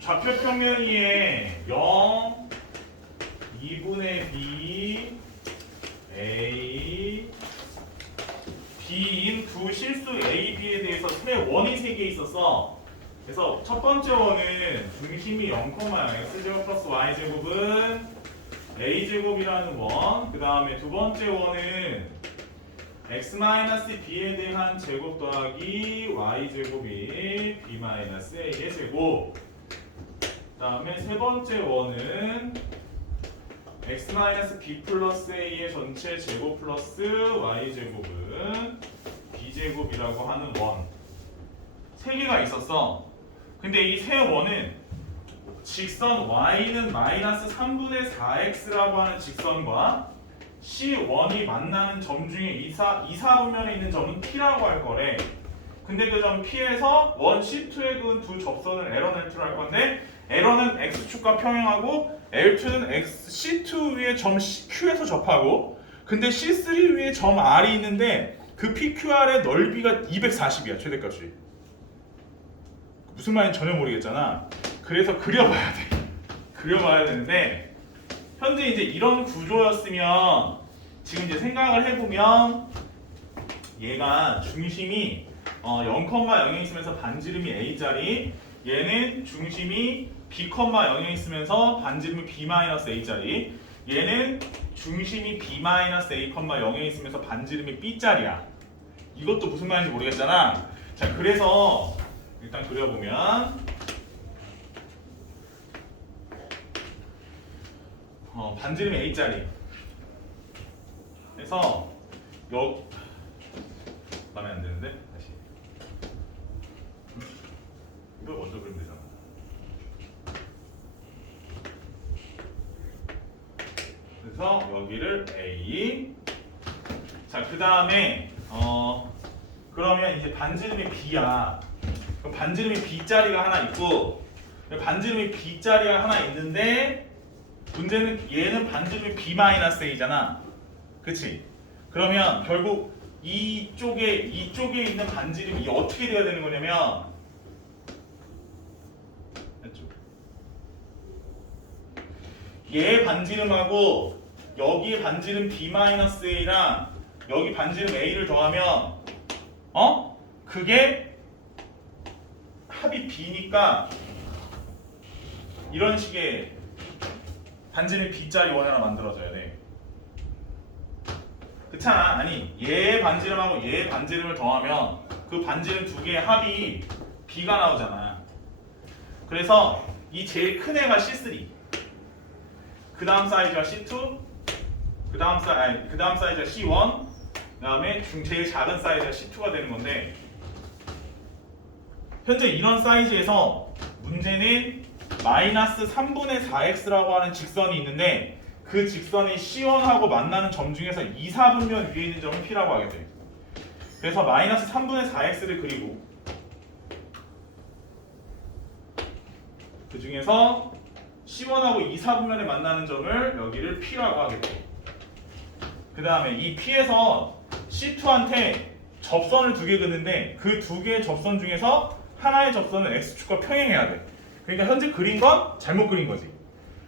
좌표 평면 위에 0, 2분의 b, a, b인 두 실수 a, b에 대해서 세 원이 세개 있었어. 그래서 첫 번째 원은 중심이 0, x제곱 플러스 y제곱은 a제곱이라는 원. 그 다음에 두 번째 원은 x-b에 대한 제곱 더하기 y제곱이 b-a의 제곱. 그 다음에 세 번째 원은 x-b 플러스 a의 전체 제곱 플러스 y제곱은 b제곱이라고 하는 원. 세 개가 있었어. 근데 이 세 원은 직선 y는 마이너스 3분의 4x라고 하는 직선과 C1이 만나는 점 중에 2, 4, 2, 4분면에 있는 점은 P라고 할 거래. 근데 그 점 P에서 원 C2에 그은 두 접선을 L1, L2로 할 건데 L1은 X축과 평행하고 L2는 X, C2 위에 점 Q에서 접하고 근데 C3 위에 점 R이 있는데 그 PQR의 넓이가 240이야 최대값이. 무슨 말인지 전혀 모르겠잖아. 그래서 그려봐야 돼. 그려봐야 되는데 현재 이제 이런 구조였으면 지금 이제 생각을 해보면 얘가 중심이 어, 0,0에 있으면서 반지름이 a짜리 얘는 중심이 b,0에 있으면서 반지름이 b-a짜리. 얘는 중심이 b-a,0에 있으면서 반지름이 b짜리야. 이것도 무슨 말인지 모르겠잖아. 자 그래서 일단 그려보면 어, 반지름이 A짜리. 그래서 여 마음에 안 드는데? 다시. 이걸 먼저 그리면 되잖아. 그래서 여기를 A. 자, 그 다음에 어 그러면 이제 반지름이 B야. 그럼 반지름이 B짜리가 하나 있고 반지름이 B짜리가 하나 있는데 문제는 얘는 반지름이 B-A잖아. 그치? 그러면 결국 이쪽에 이쪽에 있는 반지름이 어떻게 돼야 되는 거냐면. 얘 반지름하고 여기에 반지름 B-A랑 여기 반지름 A를 더하면 어? 그게 합이 B니까 이런 식의 반지름 B짜리 원 하나 만들어줘야 돼. 그렇잖아. 아니 얘 반지름하고 얘 반지름을 더하면 그 반지름 두 개의 합이 B가 나오잖아. 그래서 이 제일 큰 애가 C3. 그 다음 사이즈가 C2. 그 다음 사이 그 다음 사이즈가 C1. 그 다음에 중 제일 작은 사이즈가 C2가 되는 건데 현재 이런 사이즈에서 문제는 마이너스 3분의 4x라고 하는 직선이 있는데 그 직선이 C1하고 만나는 점 중에서 2, 4분면 위에 있는 점을 P라고 하게 돼. 그래서 마이너스 3분의 4x를 그리고 그 중에서 C1하고 2, 4분면에 만나는 점을 여기를 P라고 하게 돼. 그 다음에 이 P에서 C2한테 접선을 두 개 긋는데 그 두 개의 접선 중에서 하나의 접선은 X축과 평행해야 돼. 그러니까 현재 그린 건 잘못 그린 거지.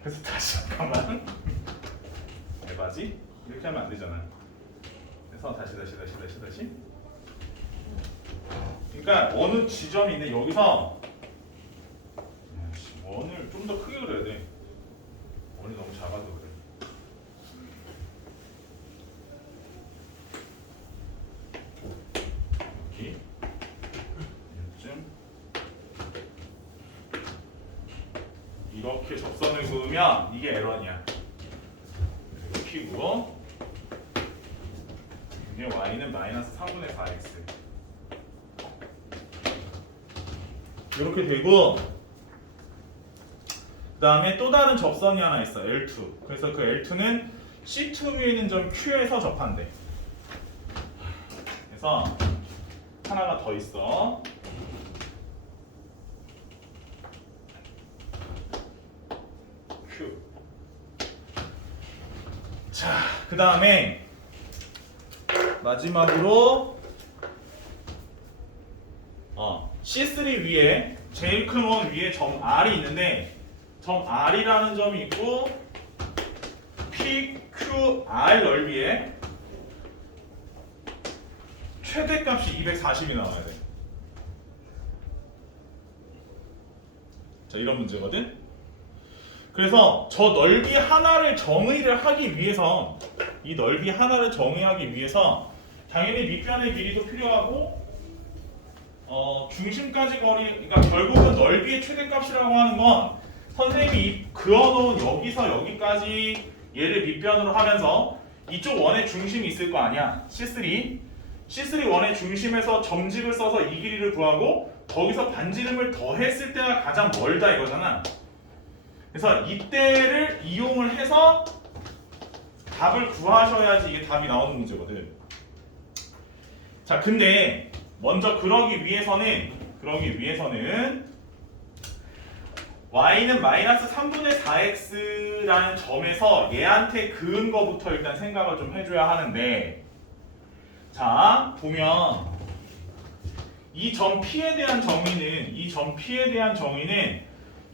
그래서 다시 잠깐만. 에바지? 이렇게 하면 안 되잖아. 그래서 다시 다시 다시 다시 다시. 그러니까 어느 지점이 있는데 여기서 아이씨, 원을 좀 더 크게 그려야 돼. 원이 너무 작아서 그래. 여기 이쯤 이렇게 접선을 그으면 이게 L1이야. 그리고 P고 이게 Y는 마이너스 3분의 4X 이렇게 되고 그 다음에 또 다른 접선이 하나 있어 L2 그래서 그 L2는 C2 위에 있는 점 Q에서 접한대. 그래서 하나가 더 있어 자, 그 다음에 마지막으로 어, C3 위에 제일 큰 원 위에 점 R이 있는데 점 R이라는 점이 있고 PQR 넓이에 최대값이 240이 나와야 돼. 자 이런 문제거든. 그래서 저 넓이 하나를 정의를 하기 위해서 이 넓이 하나를 정의하기 위해서 당연히 밑변의 길이도 필요하고 어, 중심까지 거리 그러니까 결국은 넓이의 최대값이라고 하는 건 선생님이 이 그어놓은 여기서 여기까지 얘를 밑변으로 하면서 이쪽 원의 중심이 있을 거 아니야. C3 C3 원의 중심에서 점직을 써서 이 길이를 구하고 거기서 반지름을 더했을 때가 가장 멀다 이거잖아 그래서 이때를 이용을 해서 답을 구하셔야지 이게 답이 나오는 문제거든. 자, 근데 먼저 그러기 위해서는 그러기 위해서는 y는 마이너스 3분의 4x라는 점에서 얘한테 그은 거부터 일단 생각을 좀 해줘야 하는데 자 보면 이 점 p에 대한 정의는 이 점 p에 대한 정의는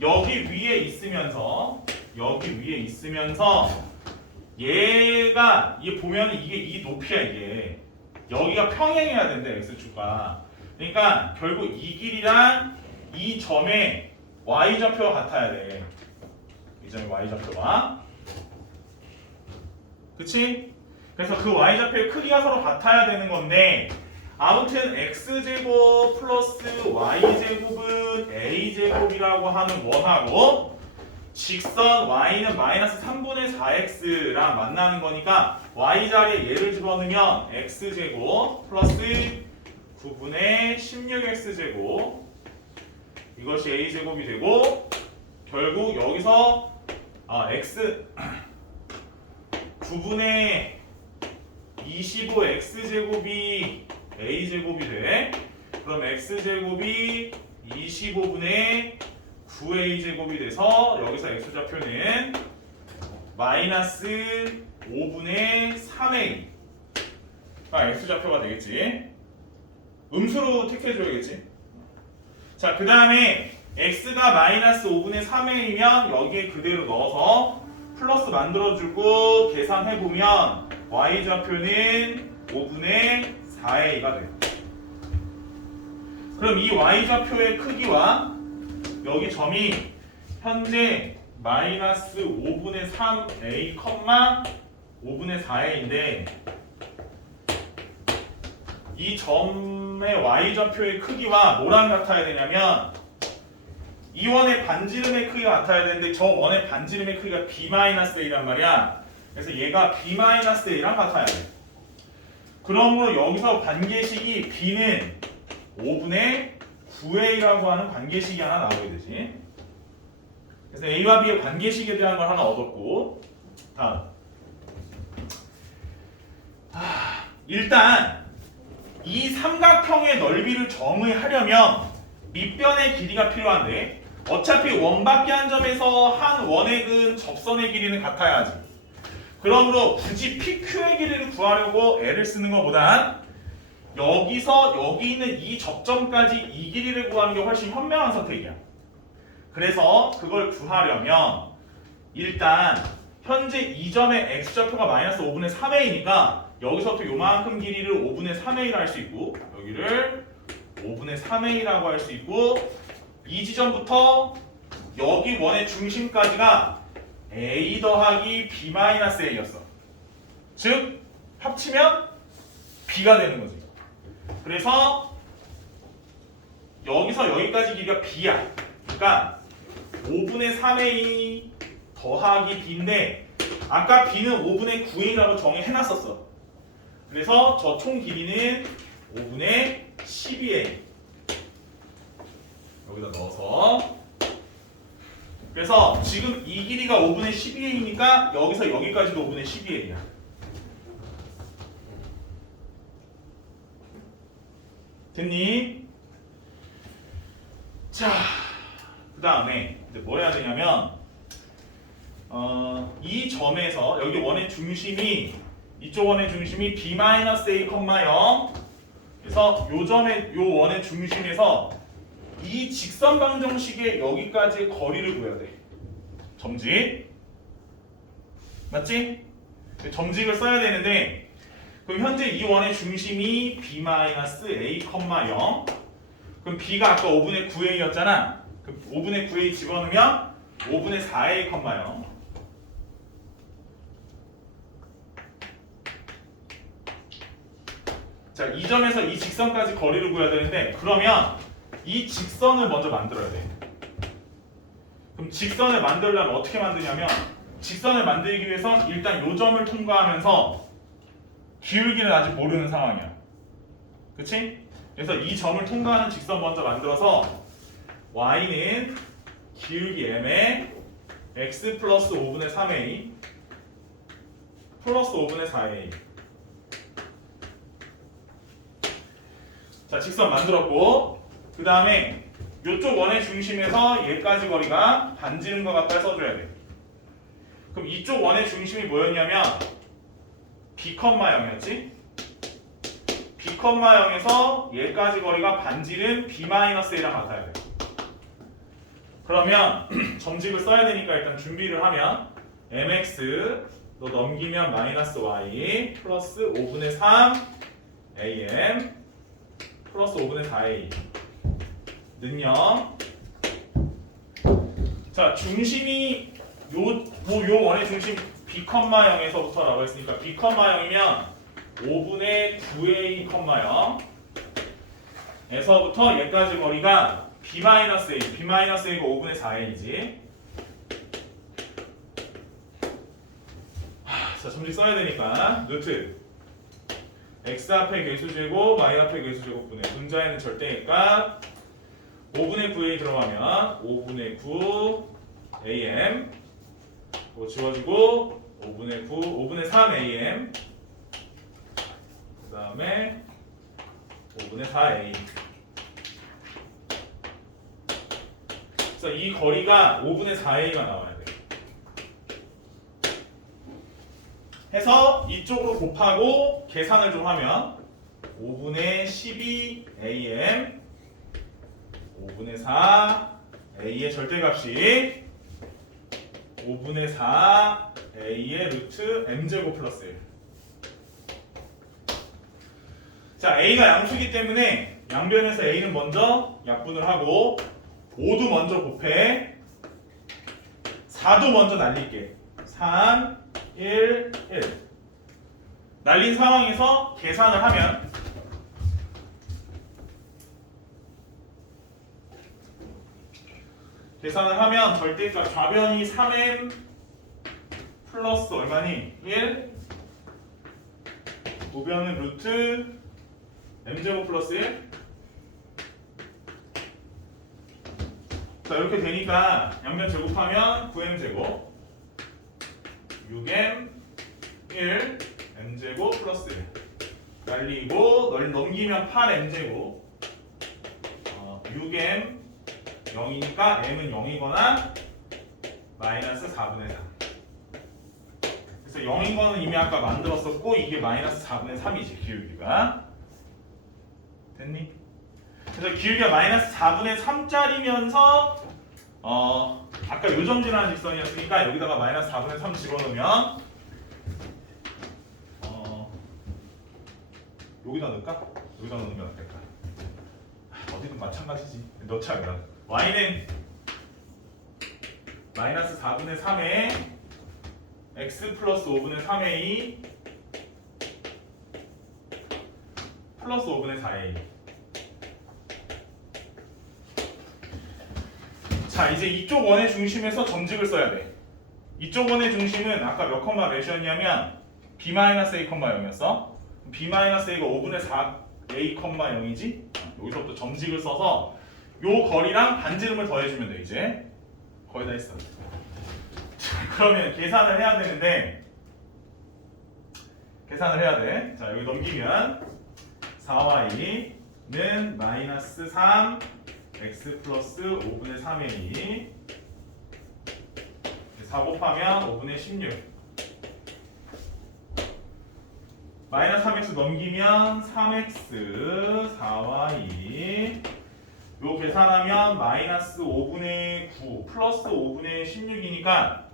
여기 위에 있으면서 여기 위에 있으면서 얘가 이게 보면 이게 이 높이야 이게. 여기가 평행해야 된대 x축과. 그러니까 결국 이 길이랑 이 점의 y 좌표가 같아야 돼 이 점의 y 좌표가. 그치? 그래서 그 y 좌표의 크기가 서로 같아야 되는 건데 아무튼 x제곱 플러스 y제곱은 a제곱이라고 하는 원하고 직선 y는 마이너스 3분의 4x랑 만나는 거니까 y자리에 얘를 집어넣으면 x제곱 플러스 9분의 16x제곱 이것이 a제곱이 되고 결국 여기서 아 x 9분의 25x제곱이 a제곱이 돼. 그럼 x제곱이 25분의 9a제곱이 돼서 여기서 x좌표는 마이너스 5분의 3a 가 x좌표가 되겠지. 음수로 택해줘야겠지. 자, 그 다음에 x가 마이너스 5분의 3a이면 여기에 그대로 넣어서 플러스 만들어주고 계산해보면 y좌표는 5분의 4a가 돼. 그럼 이 y좌표의 크기와 여기 점이 현재 마이너스 5분의 3a, 5분의 4a인데 이 점의 y좌표의 크기와 뭐랑 같아야 되냐면 이 원의 반지름의 크기가 같아야 되는데 저 원의 반지름의 크기가 b-a란 말이야. 그래서 얘가 b-a랑 같아야 돼. 그러므로 여기서 관계식이 b는 5분의 9a라고 하는 관계식이 하나 나오게 되지. 그래서 a와 b의 관계식에 대한 걸 하나 얻었고 다음 하, 일단 이 삼각형의 넓이를 정의하려면 밑변의 길이가 필요한데 어차피 원밖에 한 점에서 한 원의 근 접선의 길이는 같아야 하지. 그러므로 굳이 PQ의 길이를 구하려고 애를 쓰는 것보단 여기서 여기 있는 이 접점까지 이 길이를 구하는 게 훨씬 현명한 선택이야. 그래서 그걸 구하려면 일단 현재 이 점의 x좌표가 마이너스 5분의 3a니까 여기서부터 요만큼 길이를 5분의 3a라 할 수 있고 여기를 5분의 3a라고 할 수 있고 이 지점부터 여기 원의 중심까지가 a 더하기 b 마이너스 a였어. 즉 합치면 b가 되는 거지. 그래서 여기서 여기까지 길이가 b야. 그러니까 5분의 3a 더하기 b인데 아까 b는 5분의 9a라고 정의해놨었어. 그래서 저 총 길이는 5분의 12a 여기다 넣어서 그래서 지금 이 길이가 5분의 12a니까 여기서 여기까지도 5분의 12a야. 됐니? 자, 그 다음에 이제 뭐 해야 되냐면 어, 이 점에서 여기 원의 중심이 이쪽 원의 중심이 b-a, 0 그래서 요 점의 요 원의 중심에서 이 직선 방정식의 여기까지의 거리를 구해야 돼. 점직. 맞지? 점직을 써야 되는데 그럼 현재 이 원의 중심이 b-a, 0 그럼 b가 아까 5분의 9a였잖아. 그 5분의 9a 집어넣으면 5분의 4a, 0 자, 이 점에서 이 직선까지 거리를 구해야 되는데 그러면 이 직선을 먼저 만들어야 돼. 그럼 직선을 만들려면 어떻게 만드냐면 직선을 만들기 위해선 일단 요 점을 통과하면서 기울기는 아직 모르는 상황이야. 그치? 그래서 이 점을 통과하는 직선 먼저 만들어서 y는 기울기 m에 x 플러스 5분의 3a 플러스 5분의 4a 자 직선 만들었고 그 다음에 이쪽 원의 중심에서 얘까지 거리가 반지름과 같다 써줘야 돼. 그럼 이쪽 원의 중심이 뭐였냐면 B, 0이었지? B, 0에서 얘까지 거리가 반지름 B-A랑 같아야 돼. 그러면 점직을 써야 되니까 일단 준비를 하면 mx 너 넘기면 마이너스 y 플러스 5분의 3 am 플러스 5분의 4a 는요. 자 중심이 요, 뭐, 요 원의 중심 B, 0에서부터 라고 했으니까 B, 0이면 5분의 9A, 0 에서부터 얘까지 거리가 B-A, B-A가 5분의 4A지. 자, 점식 써야 되니까 루트 x 앞에 괴수제곱, y 앞에 괴수제곱분의 분자에는 절대값 5분의 9a 들어가면 5분의 9 am 뭐 지워지고 5분의 9, 5분의 3 am 그 다음에 5분의 4 a 그래서 이 거리가 5분의 4a가 나와야 돼 해서 이쪽으로 곱하고 계산을 좀 하면 5분의 12 am 5분의 4 a의 절대값이 5분의 4 a의 루트 m제곱 플러스 1. 자, a가 양수기 때문에 양변에서 a는 먼저 약분을 하고 5도 먼저 곱해 4도 먼저 날릴게. 3, 1, 1. 날린 상황에서 계산을 하면 계산을 하면 절대값 좌변이 3m 플러스 얼마니? 1 우변은 루트 m제곱 플러스 1 자, 이렇게 되니까 양변 제곱하면 9m제곱 6m 1 m제곱 플러스 1 날리고 널 넘기면 8m제곱 어, 6m 0이니까 m은 0이거나 마이너스 4분의 3 그래서 0인 거는 이미 아까 만들었었고 이게 마이너스 4분의 3이지 기울기가 됐니? 그래서 기울기가 마이너스 4분의 3짜리면서 어 아까 요점지라는 직선이었으니까 여기다가 마이너스 4분의 3 집어넣으면 어 여기다 넣을까? 여기다 넣는 게 어떨까? 어디든 마찬가지지 넣자 그럼 y는 마이너스 4분의 3에 x 플러스 5분의 3a 플러스 5분의 4a 자 이제 이쪽 원의 중심에서 점직을 써야 돼. 이쪽 원의 중심은 아까 몇 컴마 몇이었냐면 b-a, 0이었어. B-a가 5분의 4 a, 0이지? 여기서부터 점직을 써서 요 거리랑 반지름을 더해주면 돼 이제. 거의 다 했어. 그러면 계산을 해야 되는데 계산을 해야 돼. 자 여기 넘기면 4y는 마이너스 3 x 플러스 5분의 3a 4 곱하면 5분의 16 마이너스 3x 넘기면 3x 4y 요 계산하면 마이너스 5분의 9 플러스 5분의 16이니까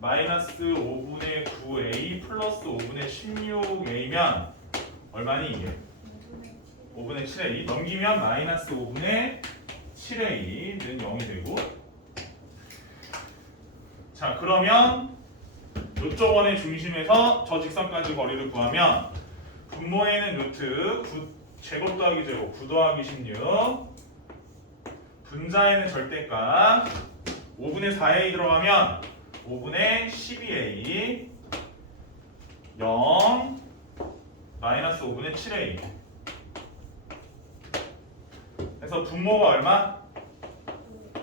마이너스 5분의 9a 플러스 5분의 16a면 얼마니 이게? 5분의 7a 넘기면 마이너스 5분의 7a는 0이 되고 자 그러면 이쪽 원의 중심에서 저 직선까지 거리를 구하면 분모에는 루트 9 제곱 더하기 제곱 9 더하기 16 분자에는 절대값 5분의 4a 들어가면 5분의 12a 0 마이너스 5분의 7a 그래서 분모가 얼마?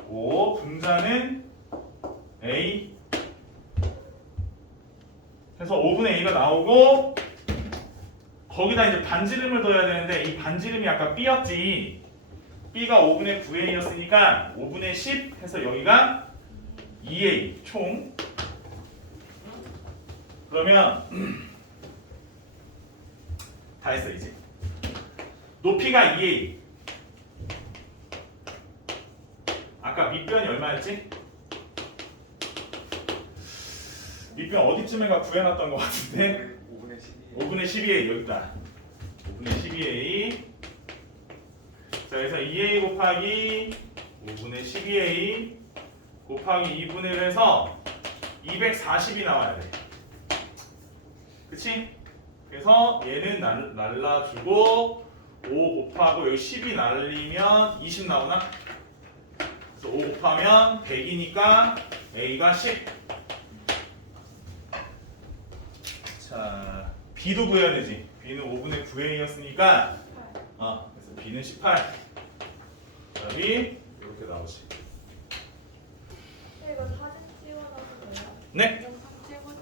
5 분자는 a. 그래서 5분의 a가 나오고 거기다 이제 반지름을 둬야 되는데 이 반지름이 아까 b였지 b가 5분의 9a였으니까 5분의 10 해서 여기가 2a 총. 그러면 다 했어 이제. 높이가 2a 아까 밑변이 얼마였지? 밑변 어디쯤에가 구해놨던 것 같은데? 5분의 12 5분의 12a 여기 있다. 5분의 12a 자 그래서 2a 곱하기 5분의 12a 곱하기 2분의 1 해서 240이 나와야 돼 그치? 그래서 얘는 날, 날라주고 5 곱하고 여기 10이 날리면 20 나오나? 그래서 5 곱하면 100이니까 a가 10 자, b도 구해야 되지. b는 5분의 9a였으니까 어, 그래서 b는 18. 답이 이렇게 나오지. 이거 사진 찍어놔도 돼요? 네.